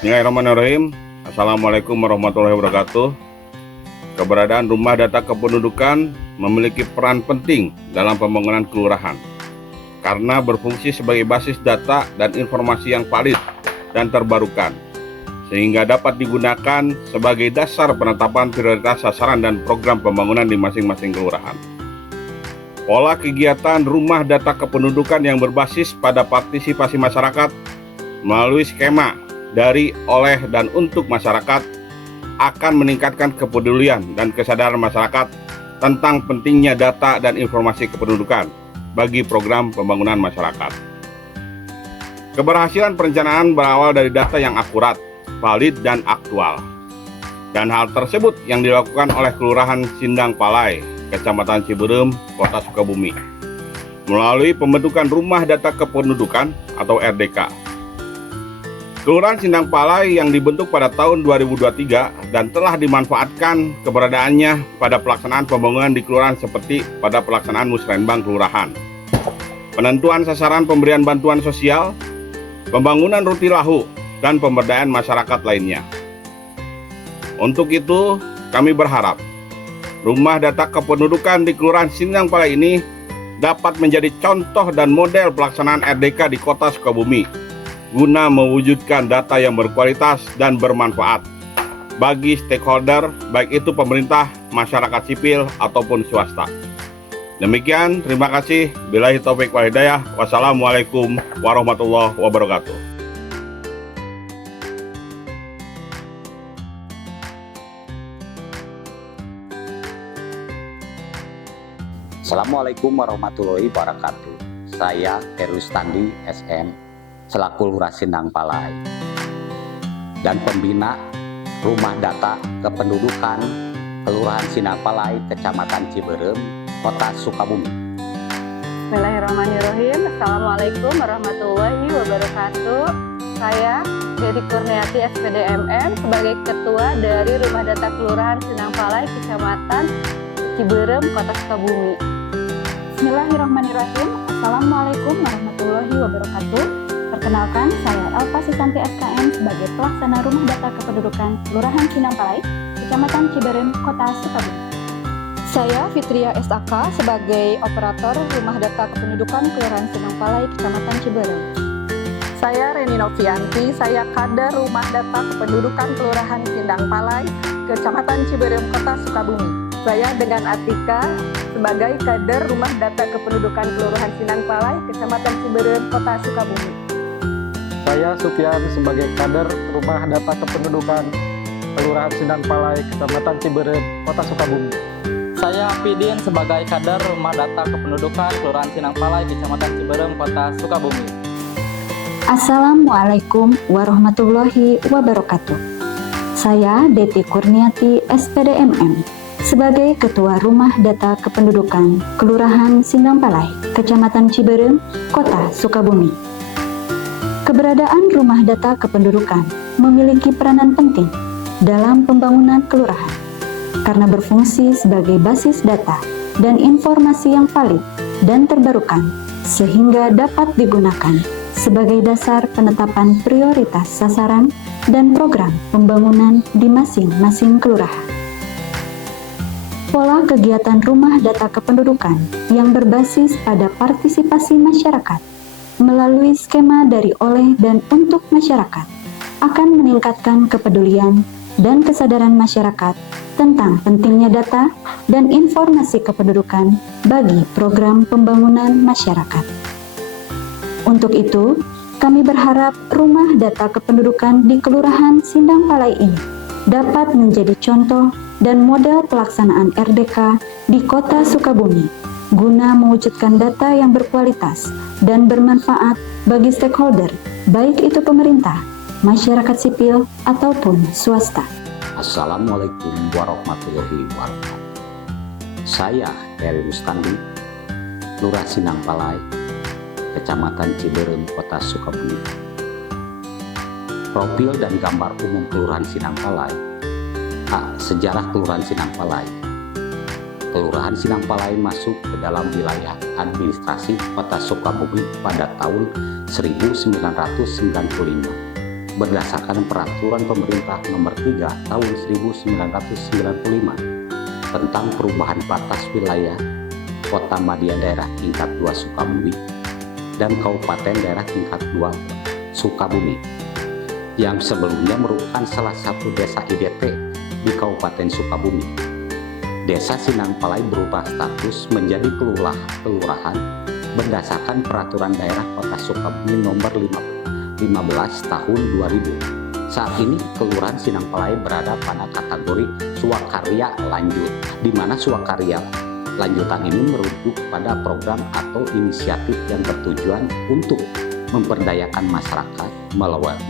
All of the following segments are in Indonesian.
Bismillahirrahmanirrahim. Assalamualaikum warahmatullahi wabarakatuh. Keberadaan rumah data kependudukan memiliki peran penting dalam pembangunan kelurahan karena berfungsi sebagai basis data dan informasi yang valid dan terbarukan, sehingga dapat digunakan sebagai dasar penetapan prioritas sasaran dan program pembangunan di masing-masing kelurahan. Pola kegiatan rumah data kependudukan yang berbasis pada partisipasi masyarakat melalui skema dari, oleh, dan untuk masyarakat akan meningkatkan kepedulian dan kesadaran masyarakat tentang pentingnya data dan informasi kependudukan bagi program pembangunan masyarakat. Keberhasilan perencanaan berawal dari data yang akurat, valid, dan aktual. Dan hal tersebut yang dilakukan oleh Kelurahan Sindang Palai, Kecamatan Ciberem, Kota Sukabumi, melalui pembentukan Rumah Data Kependudukan atau RDK. Kelurahan Sindang Palai yang dibentuk pada tahun 2023 dan telah dimanfaatkan keberadaannya pada pelaksanaan pembangunan di kelurahan seperti pada pelaksanaan musrenbang kelurahan, penentuan sasaran pemberian bantuan sosial, pembangunan rutilahu, dan pemberdayaan masyarakat lainnya. Untuk itu, kami berharap Rumah Data Kependudukan di Kelurahan Sindang Palai ini dapat menjadi contoh dan model pelaksanaan RDK di Kota Sukabumi guna mewujudkan data yang berkualitas dan bermanfaat bagi stakeholder, baik itu pemerintah, masyarakat sipil, ataupun swasta. Demikian, terima kasih. Billahi taufik wal hidayah. Wassalamualaikum warahmatullahi wabarakatuh. Assalamualaikum warahmatullahi wabarakatuh. Saya Heru Standi SM selaku Lurah Sindang Palai dan pembina Rumah Data Kependudukan Kelurahan Sindang Palai, Kecamatan Ciberem, Kota Sukabumi. Bismillahirrahmanirrahim. Assalamualaikum warahmatullahi wabarakatuh. Saya Dedi Kurniati SPDMM sebagai Ketua dari Rumah Data Kelurahan Sindang Palai, Kecamatan Ciberem, Kota Sukabumi. Bismillahirrahmanirrahim. Assalamualaikum warahmatullahi wabarakatuh. Perkenalkan, saya Elva Susanti SKM sebagai pelaksana Rumah Data Kependudukan Kelurahan Sindang Palai, Kecamatan Ciberem, Kota Sukabumi. Saya Fitria SAK sebagai operator Rumah Data Kependudukan Kelurahan Sindang Palai, Kecamatan Ciberem. Saya Reni Novianti, saya kader Rumah Data Kependudukan Kelurahan Sindang Palai, Kecamatan Ciberem, Kota Sukabumi. Saya dengan Atika sebagai kader Rumah Data Kependudukan Kelurahan Sindang Palai, Kecamatan Ciberem, Kota Sukabumi. Saya Sufyan sebagai kader Rumah Data Kependudukan Kelurahan Sindang Palai, Kecamatan Ciberem, Kota Sukabumi. Saya Pidin sebagai kader Rumah Data Kependudukan Kelurahan Sindang Palai, Kecamatan Ciberem, Kota Sukabumi. Assalamualaikum warahmatullahi wabarakatuh. Saya Deti Kurniati SPDMM sebagai Ketua Rumah Data Kependudukan Kelurahan Sindang Palai, Kecamatan Ciberem, Kota Sukabumi. Keberadaan Rumah Data Kependudukan memiliki peranan penting dalam pembangunan kelurahan karena berfungsi sebagai basis data dan informasi yang valid dan terbarukan sehingga dapat digunakan sebagai dasar penetapan prioritas sasaran dan program pembangunan di masing-masing kelurahan. Pola kegiatan Rumah Data Kependudukan yang berbasis pada partisipasi masyarakat melalui skema dari, oleh, dan untuk masyarakat akan meningkatkan kepedulian dan kesadaran masyarakat tentang pentingnya data dan informasi kependudukan bagi program pembangunan masyarakat. Untuk itu, kami berharap Rumah Data Kependudukan di Kelurahan Sindang Palai ini dapat menjadi contoh dan model pelaksanaan RDK di Kota Sukabumi guna mewujudkan data yang berkualitas dan bermanfaat bagi stakeholder, baik itu pemerintah, masyarakat sipil, ataupun swasta. Assalamualaikum warahmatullahi wabarakatuh. Saya Heru Standi, Lurah Sindang Palai, Kecamatan Ciberem, Kota Sukabumi. Profil dan gambar umum Kelurahan Sindang Palai. Sejarah Kelurahan Sindang Palai. Kelurahan Sindang Palai masuk ke dalam wilayah administrasi Kota Sukabumi pada tahun 1995 berdasarkan Peraturan Pemerintah Nomor 3 Tahun 1995 tentang perubahan batas wilayah Kota Madya Daerah Tingkat 2 Sukabumi dan Kabupaten Daerah Tingkat 2 Sukabumi yang sebelumnya merupakan salah satu desa IDT di Kabupaten Sukabumi. Desa Sinangpalai berubah status menjadi kelurahan berdasarkan Peraturan Daerah Kota Sukabumi Nomor 15 Tahun 2000. Saat ini Kelurahan Sinangpalai berada pada kategori swakarya lanjut, di mana swakarya lanjutan ini merujuk pada program atau inisiatif yang bertujuan untuk memperdayakan masyarakat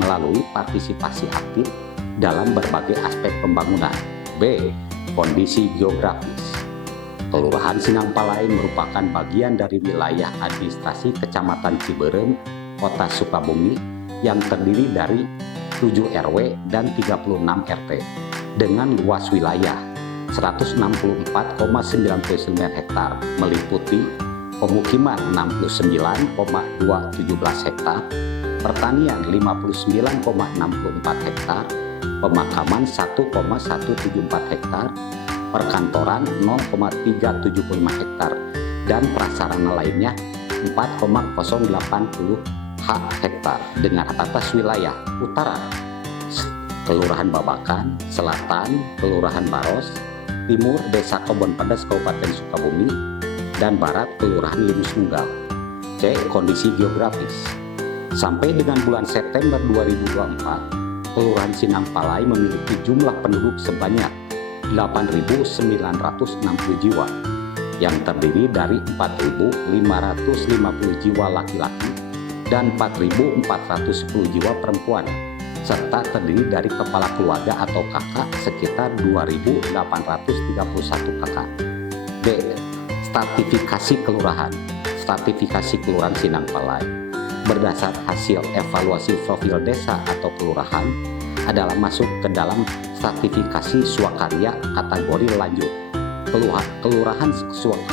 melalui partisipasi aktif dalam berbagai aspek pembangunan. B. Kondisi geografis. Kelurahan Sinangpalai merupakan bagian dari wilayah administrasi Kecamatan Ciberem, Kota Sukabumi yang terdiri dari 7 RW dan 36 RT dengan luas wilayah 164,99 hektar meliputi pemukiman 69,217 hektar, pertanian 59,64 hektar, pemakaman 1,174 hektar, perkantoran 0,375 hektar, dan prasarana lainnya 4,080 hektar dengan atas wilayah utara Kelurahan Babakan, selatan Kelurahan Baros, timur Desa Kebon Pedas Kabupaten Sukabumi, dan barat Kelurahan Limus Nunggal. C. Kondisi geografis. Sampai dengan bulan September 2024, Kelurahan Sinangpalai memiliki jumlah penduduk sebanyak 8.960 jiwa yang terdiri dari 4.550 jiwa laki-laki dan 4.410 jiwa perempuan, serta terdiri dari kepala keluarga atau kakak sekitar 2.831 kakak. B. Stratifikasi kelurahan. Stratifikasi Kelurahan Sinangpalai berdasar hasil evaluasi profil desa atau kelurahan adalah masuk ke dalam stratifikasi swakarya kategori lanjut. Kelurahan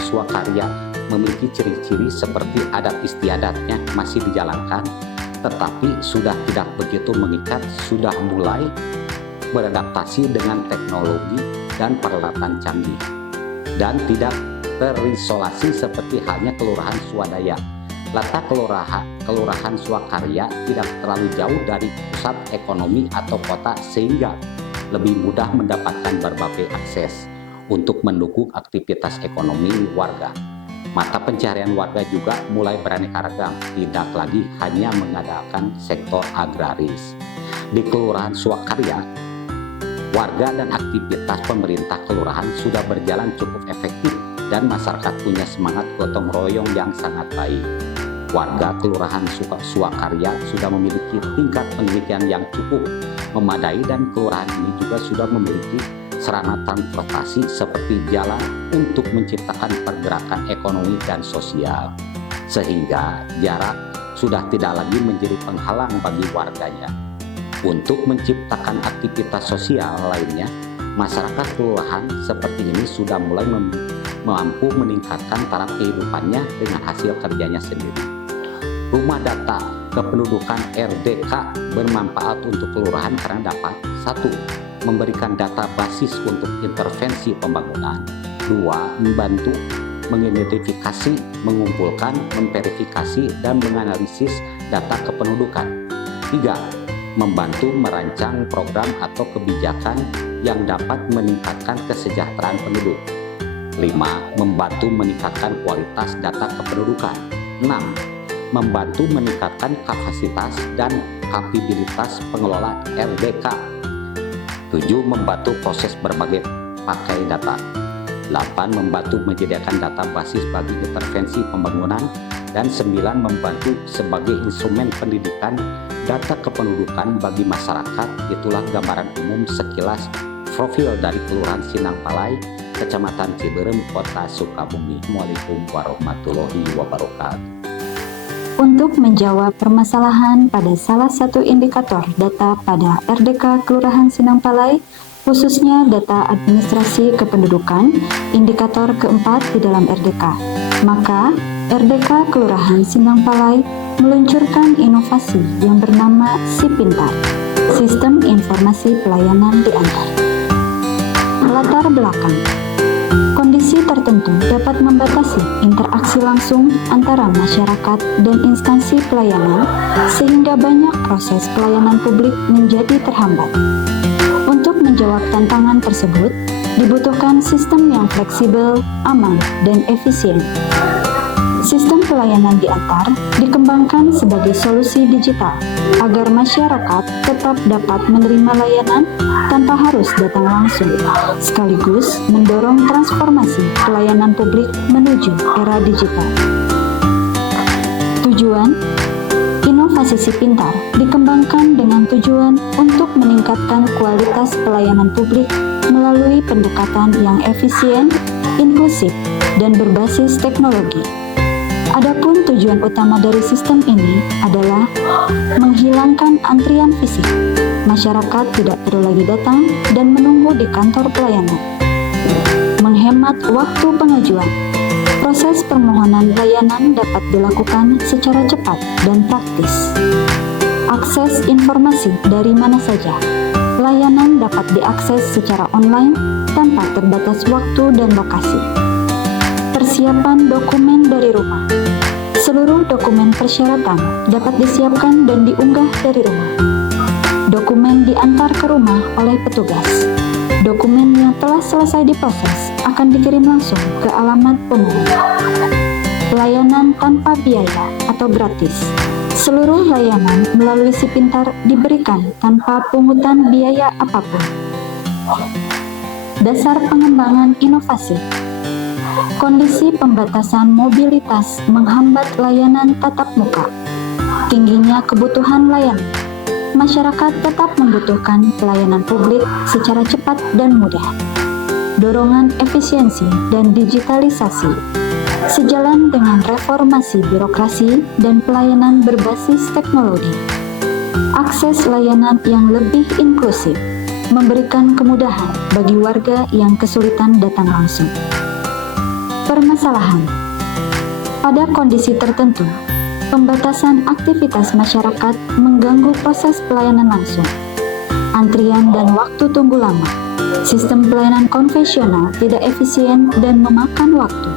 swakarya memiliki ciri-ciri seperti adat istiadatnya masih dijalankan, tetapi sudah tidak begitu mengikat, sudah mulai beradaptasi dengan teknologi dan peralatan canggih, dan tidak terisolasi seperti halnya kelurahan swadaya. Letak kelurahan swakarya tidak terlalu jauh dari pusat ekonomi atau kota sehingga lebih mudah mendapatkan berbagai akses untuk mendukung aktivitas ekonomi warga. Mata pencaharian warga juga mulai beraneka ragam, tidak lagi hanya mengandalkan sektor agraris. Di Kelurahan Swakarya, warga dan aktivitas pemerintah kelurahan sudah berjalan cukup efektif dan masyarakat punya semangat gotong royong yang sangat baik. Warga Kelurahan Swakarya sudah memiliki tingkat pendidikan yang cukup memadai dan kelurahan ini juga sudah memiliki sarana transportasi seperti jalan untuk menciptakan pergerakan ekonomi dan sosial, sehingga jarak sudah tidak lagi menjadi penghalang bagi warganya. Untuk menciptakan aktivitas sosial lainnya, masyarakat kelurahan seperti ini sudah mulai mampu meningkatkan taraf kehidupannya dengan hasil kerjanya sendiri. Rumah data kependudukan RDK bermanfaat untuk kelurahan karena dapat 1. Memberikan data basis untuk intervensi pembangunan. 2. Membantu mengidentifikasi, mengumpulkan, memverifikasi, dan menganalisis data kependudukan. 3. Membantu merancang program atau kebijakan yang dapat meningkatkan kesejahteraan penduduk. 5. Membantu meningkatkan kualitas data kependudukan. 6. Membantu meningkatkan kapasitas dan kapabilitas pengelola RDK. 7. Membantu proses berbagai pakai data. 8. Membantu menyediakan data basis bagi intervensi pembangunan. Dan 9. Membantu sebagai instrumen pendidikan data kependudukan bagi masyarakat. Itulah gambaran umum sekilas profil dari Kelurahan Sinangpalai, Kecamatan Ciberem, Kota Sukabumi. Assalamualaikum warahmatullahi wabarakatuh. Untuk menjawab permasalahan pada salah satu indikator data pada RDK Kelurahan Sinangpalai, khususnya data administrasi kependudukan, indikator keempat di dalam RDK, maka RDK Kelurahan Sindang Palai meluncurkan inovasi yang bernama SIPintar, Sistem Informasi Pelayanan Diantar. Latar belakang. Kondisi tertentu dapat membatasi interaksi langsung antara masyarakat dan instansi pelayanan sehingga banyak proses pelayanan publik menjadi terhambat. Untuk menjawab tantangan tersebut, dibutuhkan sistem yang fleksibel, aman, dan efisien. Sistem pelayanan diantar dikembangkan sebagai solusi digital agar masyarakat tetap dapat menerima layanan tanpa harus datang langsung, sekaligus mendorong transformasi pelayanan publik menuju era digital. Tujuan inovasi SIPintar dikembangkan dengan tujuan untuk meningkatkan kualitas pelayanan publik melalui pendekatan yang efisien, inklusif, dan berbasis teknologi. Adapun tujuan utama dari sistem ini adalah menghilangkan antrian fisik. Masyarakat tidak perlu lagi datang dan menunggu di kantor pelayanan. Menghemat waktu pengajuan. Proses permohonan layanan dapat dilakukan secara cepat dan praktis. Akses informasi dari mana saja. Layanan dapat diakses secara online tanpa terbatas waktu dan lokasi. Persiapan dokumen dari rumah. Seluruh dokumen persyaratan dapat disiapkan dan diunggah dari rumah. Dokumen diantar ke rumah oleh petugas. Dokumen yang telah selesai diproses akan dikirim langsung ke alamat pemohon. Layanan tanpa biaya atau gratis. Seluruh layanan melalui SIPintar diberikan tanpa pungutan biaya apapun. Dasar pengembangan inovasi. Kondisi pembatasan mobilitas menghambat layanan tatap muka. Tingginya kebutuhan layanan. Masyarakat tetap membutuhkan pelayanan publik secara cepat dan mudah. Dorongan efisiensi dan digitalisasi. Sejalan dengan reformasi birokrasi dan pelayanan berbasis teknologi. Akses layanan yang lebih inklusif, memberikan kemudahan bagi warga yang kesulitan datang langsung. Permasalahan. Pada kondisi tertentu, pembatasan aktivitas masyarakat mengganggu proses pelayanan langsung. Antrian dan waktu tunggu lama. Sistem pelayanan konvensional tidak efisien dan memakan waktu.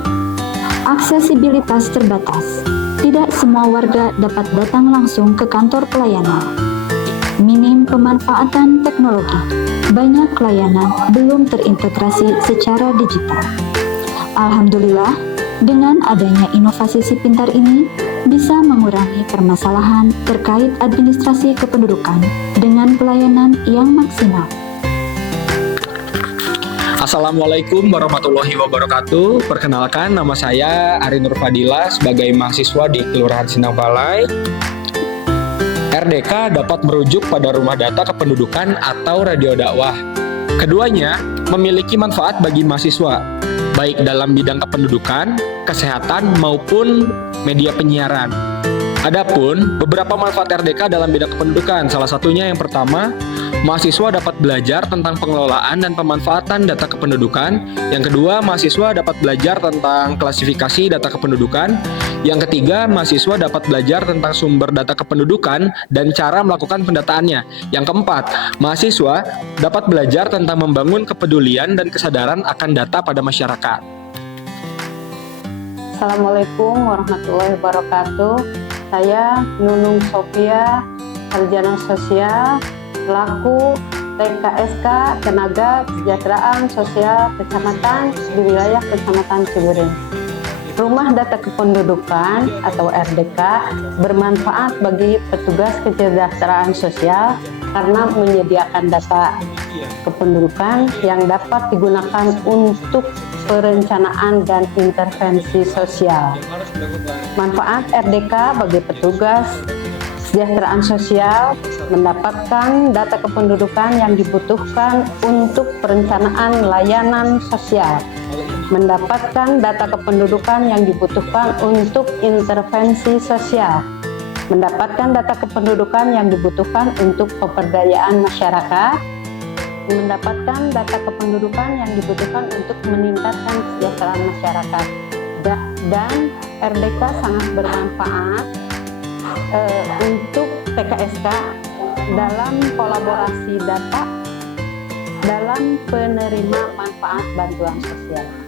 Aksesibilitas terbatas. Tidak semua warga dapat datang langsung ke kantor pelayanan. Minim pemanfaatan teknologi. Banyak layanan belum terintegrasi secara digital. Alhamdulillah, dengan adanya inovasi SIPintar ini bisa mengurangi permasalahan terkait administrasi kependudukan dengan pelayanan yang maksimal. Assalamualaikum warahmatullahi wabarakatuh. Perkenalkan, nama saya Ari Nur Fadila sebagai mahasiswa di Kelurahan Sindang Palai. RDK dapat merujuk pada rumah data kependudukan atau radio dakwah. Keduanya memiliki manfaat bagi mahasiswa, baik dalam bidang kependudukan, kesehatan, maupun media penyiaran. Adapun beberapa manfaat RDK dalam bidang kependudukan, salah satunya yang pertama, mahasiswa dapat belajar tentang pengelolaan dan pemanfaatan data kependudukan. Yang kedua, mahasiswa dapat belajar tentang klasifikasi data kependudukan. Yang ketiga, mahasiswa dapat belajar tentang sumber data kependudukan dan cara melakukan pendataannya. Yang keempat, mahasiswa dapat belajar tentang membangun kepedulian dan kesadaran akan data pada masyarakat. Assalamualaikum warahmatullahi wabarakatuh. Saya Nunung Sofia, sarjana sosial, selaku TKSK Tenaga Kesejahteraan Sosial Kecamatan di wilayah Kecamatan Ciberem. Rumah Data Kependudukan atau RDK bermanfaat bagi petugas kesejahteraan sosial karena menyediakan data kependudukan yang dapat digunakan untuk perencanaan dan intervensi sosial. Manfaat RDK bagi petugas kesejahteraan sosial mendapatkan data kependudukan yang dibutuhkan untuk perencanaan layanan sosial, mendapatkan data kependudukan yang dibutuhkan untuk intervensi sosial, mendapatkan data kependudukan yang dibutuhkan untuk pemberdayaan masyarakat, mendapatkan data kependudukan yang dibutuhkan untuk meningkatkan kesejahteraan masyarakat, dan RDK sangat bermanfaat untuk TKSK dalam kolaborasi data dalam penerima manfaat bantuan sosial.